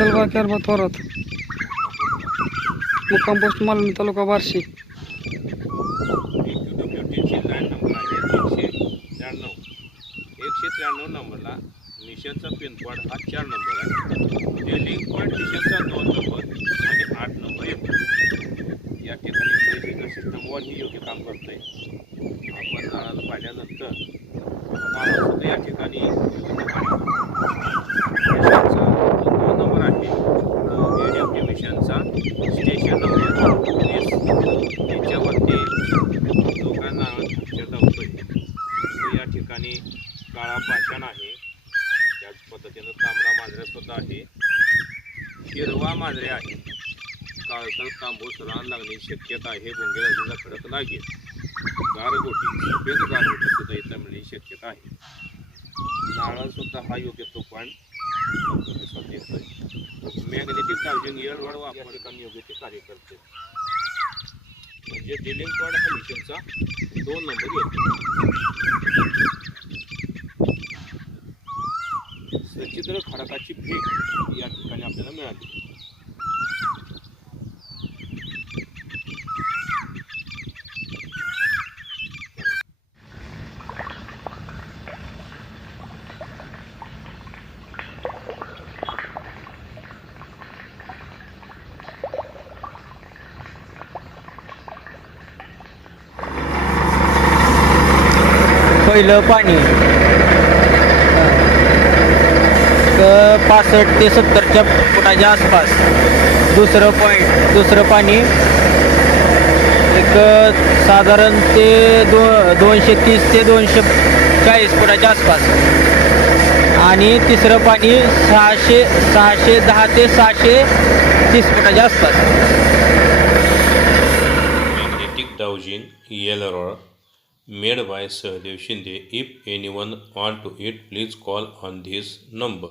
विठ्ठलबा केरबा थोरात, मुक्काम पोस्ट मालवणी, तालुका Barshi. EQWTची land number आहे 193 नंबरला निशाचा पिनकोड हा 4 नंबर आहे. डेलिंग पॉईंट निशाचा 2 नंबर आणि 8 नंबर येतो. या ठिकाणी प्रेशर सिस्टमवर ही योग्य काम करते. आपण नळाला पाहिल्यानंतर सुद्धा या ठिकाणी मिशनचा 2 नंबर आहे ADMT मिशनचा स्टेशन नंबर 19 याच्यावरती लोकांना अक्षर धावतोय. या ठिकाणी काळा पाषाण आहे, त्याच पद्धतीनं तांबडा मांजऱ्या सुद्धा आहे, हिरवा मांजरे आहे. काळसर तांबूस रान लागण्याची शक्यता आहे. गुंगेराजीचा खडक लागेल. गारगोटी सफेद गारगोटी सुद्धा इथं मिळण्याची शक्यता आहे. नारळ सुद्धा हा योग्य तो पॉईंट देतोय. मॅग्नेटिक चार्जिंग एअरवड वापर योग्य ते कार्य करते. म्हणजे डिलिंग पॉईंट हा मिशनचा 2 नंबर येतो. सचित्र खडकाची भेट या ठिकाणी आपल्याला मिळाली. पहिलं पाणी 65 ते 70च्या फुटाच्या आसपास. दुसरं पाणी एक साधारण ते 230 ते 240 फुटाच्या आसपास. आणि तिसरं पाणी 610 ते 630 फुटाच्या आसपास. मॅग्नेटिक डाउजिंग एअरवड made by Sahdev Shinde. If anyone want to it, please call on this number.